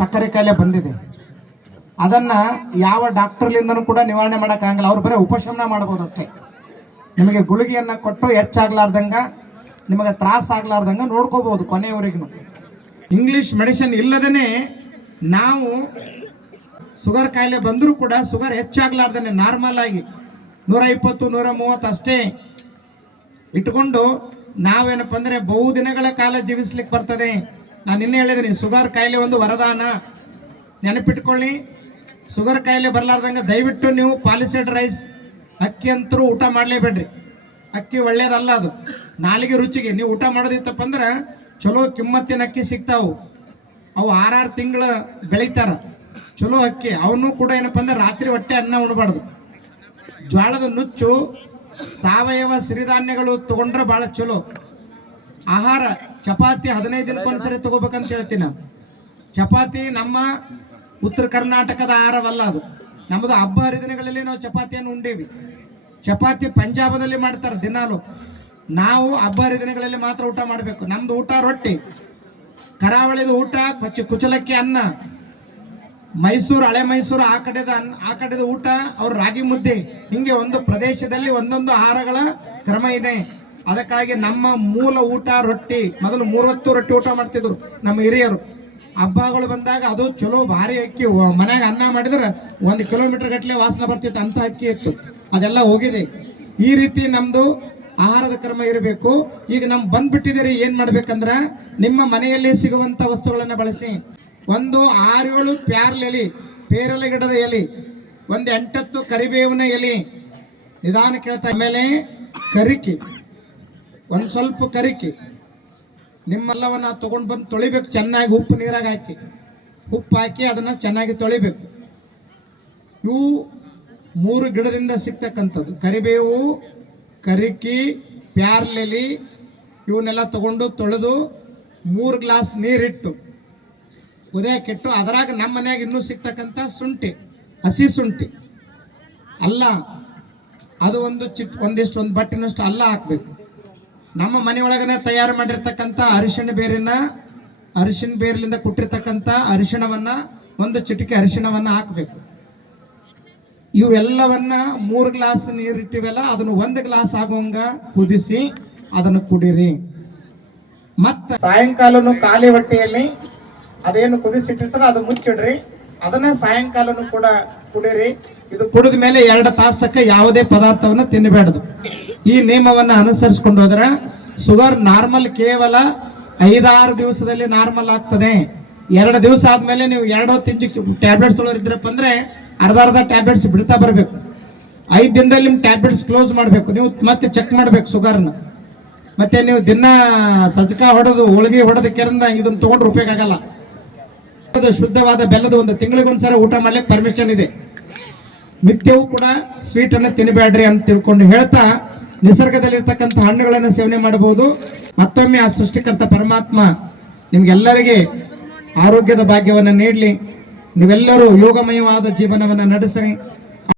ಸಕ್ಕರೆ ಕಾಯಿಲೆ ಬಂದಿದೆ. ಅದನ್ನ ಯಾವ ಡಾಕ್ಟರ್ಲಿಂದನೂ ಕೂಡ ನಿವಾರಣೆ ಮಾಡೋಕ್ಕಾಗಲ್ಲ. ಅವ್ರು ಬರೀ ಉಪಶಮನ ಮಾಡ್ಬೋದು ಅಷ್ಟೇ. ನಿಮಗೆ ಗುಳಿಗೆಯನ್ನು ಕೊಟ್ಟು ಹೆಚ್ಚಾಗ್ಲಾರ್ದಂಗ, ನಿಮಗೆ ತ್ರಾಸ ಆಗ್ಲಾರ್ದಂಗ ನೋಡ್ಕೋಬಹುದು ಕೊನೆಯವರೆಗೂ. ಇಂಗ್ಲೀಷ್ ಮೆಡಿಸಿನ್ ಇಲ್ಲದೇ ನಾವು ಶುಗರ್ ಕಾಯಿಲೆ ಬಂದರೂ ಕೂಡ ಶುಗರ್ ಹೆಚ್ಚಾಗ್ಲಾರ್ದೇ ನಾರ್ಮಲ್ ಆಗಿ 120 130 ಅಷ್ಟೇ ಇಟ್ಕೊಂಡು ನಾವೇನಪ್ಪ ಅಂದರೆ ಬಹುದಿನಗಳ ಕಾಲ ಜೀವಿಸ್ಲಿಕ್ಕೆ ಬರ್ತದೆ. ನಾನು ನಿನ್ನೆ ಹೇಳಿದ್ದೀನಿ, ಶುಗರ್ ಕಾಯಿಲೆ ಒಂದು ವರದಾನ. ನೆನಪಿಟ್ಕೊಳ್ಳಿ, ಶುಗರ್ ಕಾಯಿಲೆ ಬರಲಾರ್ದಂಗೆ ದಯವಿಟ್ಟು ನೀವು ಪಾಲಿಸೆಡ್ ರೈಸ್, ಅಕ್ಕಿ ಅಂತರೂ ಊಟ ಮಾಡಲೇಬೇಡ್ರಿ. ಅಕ್ಕಿ ಒಳ್ಳೇದಲ್ಲ, ಅದು ನಾಲಿಗೆ ರುಚಿಗೆ. ನೀವು ಊಟ ಮಾಡೋದಿತ್ತಪ್ಪ ಅಂದ್ರೆ ಚಲೋ ಕಿಮ್ಮತ್ತಿನ ಅಕ್ಕಿ ಸಿಗ್ತಾವು. ಅವು 6 ತಿಂಗಳು ಬೆಳೀತಾರ, ಚಲೋ ಅಕ್ಕಿ. ಅವನು ಕೂಡ ಏನಪ್ಪ ಅಂದ್ರೆ ರಾತ್ರಿ ಹೊಟ್ಟೆ ಅನ್ನ ಉಣಬಾರ್ದು. ಜ್ವಾಳದ ನುಚ್ಚು, ಸಾವಯವ ಸಿರಿಧಾನ್ಯಗಳು ತಗೊಂಡ್ರೆ ಭಾಳ ಚಲೋ. ಆಹಾರ ಚಪಾತಿ 15 ದಿನಕ್ಕೊಂದ್ಸರಿ ತಗೋಬೇಕಂತ ಹೇಳ್ತೀನಿ ನಾನು. ಚಪಾತಿ ನಮ್ಮ ಉತ್ತರ ಕರ್ನಾಟಕದ ಆಹಾರವಲ್ಲ, ಅದು ನಮ್ಮದು ಹಬ್ಬ ಹರಿದಿನಗಳಲ್ಲಿ ನಾವು ಚಪಾತಿಯನ್ನು ಉಂಡೇವಿ. ಚಪಾತಿ ಪಂಜಾಬದಲ್ಲಿ ಮಾಡ್ತಾರೆ ದಿನಾಲು. ನಾವು ಹಬ್ಬ ಹರಿದಿನಗಳಲ್ಲಿ ಮಾತ್ರ ಊಟ ಮಾಡಬೇಕು. ನಮ್ದು ಊಟ ರೊಟ್ಟಿ, ಕರಾವಳಿದ ಊಟ ಕುಚಲಕ್ಕಿ ಅನ್ನ, ಮೈಸೂರು, ಹಳೆ ಮೈಸೂರು ಆ ಕಡೆದ ಊಟ ಅವ್ರ ರಾಗಿ ಮುದ್ದೆ. ಹಿಂಗೆ ಒಂದು ಪ್ರದೇಶದಲ್ಲಿ ಒಂದೊಂದು ಆಹಾರಗಳ ಕ್ರಮ ಇದೆ. ಅದಕ್ಕಾಗಿ ನಮ್ಮ ಮೂಲ ಊಟ ರೊಟ್ಟಿ. ಮೊದಲು 30 ರೊಟ್ಟಿ ಊಟ ಮಾಡ್ತಿದ್ರು ನಮ್ಮ ಹಿರಿಯರು. ಹಬ್ಬಗಳು ಬಂದಾಗ ಅದು ಚಲೋ ಭಾರಿ ಅಕ್ಕಿ, ಮನ್ಯಾಗ ಅನ್ನ ಮಾಡಿದ್ರೆ 1 ಕಿಲೋಮೀಟರ್ ಗಟ್ಟಲೆ ವಾಸನೆ ಬರ್ತಿತ್ತು, ಅಂತ ಅಕ್ಕಿ ಇತ್ತು. ಅದೆಲ್ಲ ಹೋಗಿದೆ. ಈ ರೀತಿ ನಮ್ದು ಆಹಾರದ ಕ್ರಮ ಇರಬೇಕು. ಈಗ ನಮ್ಗೆ ಬಂದ್ಬಿಟ್ಟಿದ್ದೀರಿ, ಏನ್ ಮಾಡ್ಬೇಕಂದ್ರ ನಿಮ್ಮ ಮನೆಯಲ್ಲಿ ಸಿಗುವಂತ ವಸ್ತುಗಳನ್ನ ಬಳಸಿ. ಒಂದು 6-7 ಪ್ಯಾರ್ಲ ಎಲೆ, ಪೇರಲ ಗಿಡದ ಎಲೆ, ಒಂದು 8-10 ಕರಿಬೇವಿನ ಎಲೆ ನಿಧಾನ ಕೇಳ್ತಾ. ಆಮೇಲೆ ಕರಿಕಿ, ಒಂದು ಸ್ವಲ್ಪ ಕರಿಕಿ, ನಿಮ್ಮೆಲ್ಲವನ್ನ ತಗೊಂಡು ಬಂದು ತೊಳಿಬೇಕು ಚೆನ್ನಾಗಿ. ಉಪ್ಪು ನೀರಾಗ ಹಾಕಿ, ಉಪ್ಪು ಹಾಕಿ ಅದನ್ನ ಚೆನ್ನಾಗಿ ತೊಳಿಬೇಕು. ಇವು 3 ಗಿಡದಿಂದ ಸಿಗ್ತಕ್ಕಂಥದ್ದು. ಕರಿಬೇವು, ಕರಿಕಿ, ಪ್ಯಾರ್ಲೆಲಿ, ಇವನ್ನೆಲ್ಲ ತಗೊಂಡು ತೊಳೆದು 3 ಗ್ಲಾಸ್ ನೀರಿಟ್ಟು ಉದಯಕ್ಕಿಟ್ಟು, ಅದರಾಗ ನಮ್ಮ ಮನ್ಯಾಗ ಇನ್ನೂ ಸಿಗ್ತಕ್ಕಂಥ ಶುಂಠಿ, ಹಸಿ ಶುಂಠಿ ಅಲ್ಲ, ಅದು ಒಂದಿಷ್ಟು ಒಂದು ಬಟ್ಟಿನಷ್ಟು ಅಲ್ಲ ಹಾಕ್ಬೇಕು. ನಮ್ಮ ಮನೆಯೊಳಗನೆ ತಯಾರು ಮಾಡಿರ್ತಕ್ಕಂಥ ಅರಿಶಿಣ ಬೇರಿನಿಂದ ಕುಟ್ಟಿರ್ತಕ್ಕಂಥ ಅರಿಶಿಣವನ್ನ, ಒಂದು ಚಿಟಿಕೆ ಅರಿಶಿಣವನ್ನ ಹಾಕಬೇಕು. ಇವೆಲ್ಲವನ್ನ 3 ಗ್ಲಾಸ್ ನೀರಿಟ್ಟಿವೆಲ್ಲ, ಅದನ್ನು 1 ಗ್ಲಾಸ್ ಆಗುವಂಗ ಕುದಿಸಿ ಅದನ್ನು ಕುಡಿರಿ. ಮತ್ತೆ ಸಾಯಂಕಾಲನು ಖಾಲಿ ಹೊಟ್ಟೆಯಲ್ಲಿ ಅದೇನು ಕುದಿಸಿಟ್ಟಿರ್ತಾರ ಅದು ಮುಚ್ಚಿಡ್ರಿ. ಅದನ್ನ ಸಾಯಂಕಾಲನು ಕೂಡ ಕುಡಿರಿ. ಇದು ಕುಡಿದ ಮೇಲೆ 2 ತಾಸು ತಕ್ಕ ಯಾವುದೇ ಪದಾರ್ಥವನ್ನ ತಿನ್ನಬೇಡದು. ಈ ನಿಯಮವನ್ನ ಅನುಸರಿಸಿಕೊಂಡು ಹೋದ್ರೆ ಶುಗರ್ ನಾರ್ಮಲ್ ಕೇವಲ 5-6 ದಿವಸದಲ್ಲಿ ನಾರ್ಮಲ್ ಆಗ್ತದೆ. 2 ದಿವಸ ಆದ್ಮೇಲೆ ನೀವು 2 ಹೊತ್ತು ಟ್ಯಾಬ್ಲೆಟ್ಸ್ ತೊಗೊಳಿದ್ರಪ್ಪ ಅಂದ್ರೆ ಅರ್ಧ ಟ್ಯಾಬ್ಲೆಟ್ಸ್ ಬಿಡ್ತಾ ಬರಬೇಕು. 5 ದಿನದಲ್ಲಿ ನಿಮ್ಮ ಟ್ಯಾಬ್ಲೆಟ್ಸ್ ಕ್ಲೋಸ್ ಮಾಡಬೇಕು. ನೀವು ಮತ್ತೆ ಚೆಕ್ ಮಾಡ್ಬೇಕು ಶುಗರ್ನ. ಮತ್ತೆ ನೀವು ದಿನ ಸಜ್ಕ ಹೊಡೆದು ಹೋಳಿಗೆ ಹೊಡೆದ ಕೆರನ್ನ ಇದನ್ನ ತಗೊಂಡ್ರೆ ಉಪಯೋಗ ಆಗಲ್ಲ. ಶುದ್ಧವಾದ ಬೆಲ್ಲದ 1 ತಿಂಗಳಿಗೊಂದ್ಸರಿ ಊಟ ಮಾಡ್ಲಿಕ್ಕೆ ಪರ್ಮಿಷನ್ ಇದೆ. ನಿತ್ಯವೂ ಕೂಡ ಸ್ವೀಟ್ ಅನ್ನು ತಿನ್ನಬೇಡ್ರಿ ಅಂತ ತಿಳ್ಕೊಂಡು ಹೇಳ್ತಾ, ನಿಸರ್ಗದಲ್ಲಿರ್ತಕ್ಕಂಥ ಹಣ್ಣುಗಳನ್ನು ಸೇವನೆ ಮಾಡಬಹುದು. ಮತ್ತೊಮ್ಮೆ ಆ ಸೃಷ್ಟಿಕರ್ತ ಪರಮಾತ್ಮ ನಿಮ್ಗೆಲ್ಲರಿಗೆ ಆರೋಗ್ಯದ ಭಾಗ್ಯವನ್ನು ನೀಡಲಿ. ನೀವೆಲ್ಲರೂ ಯೋಗಮಯವಾದ ಜೀವನವನ್ನು ನಡೆಸಿರಿ.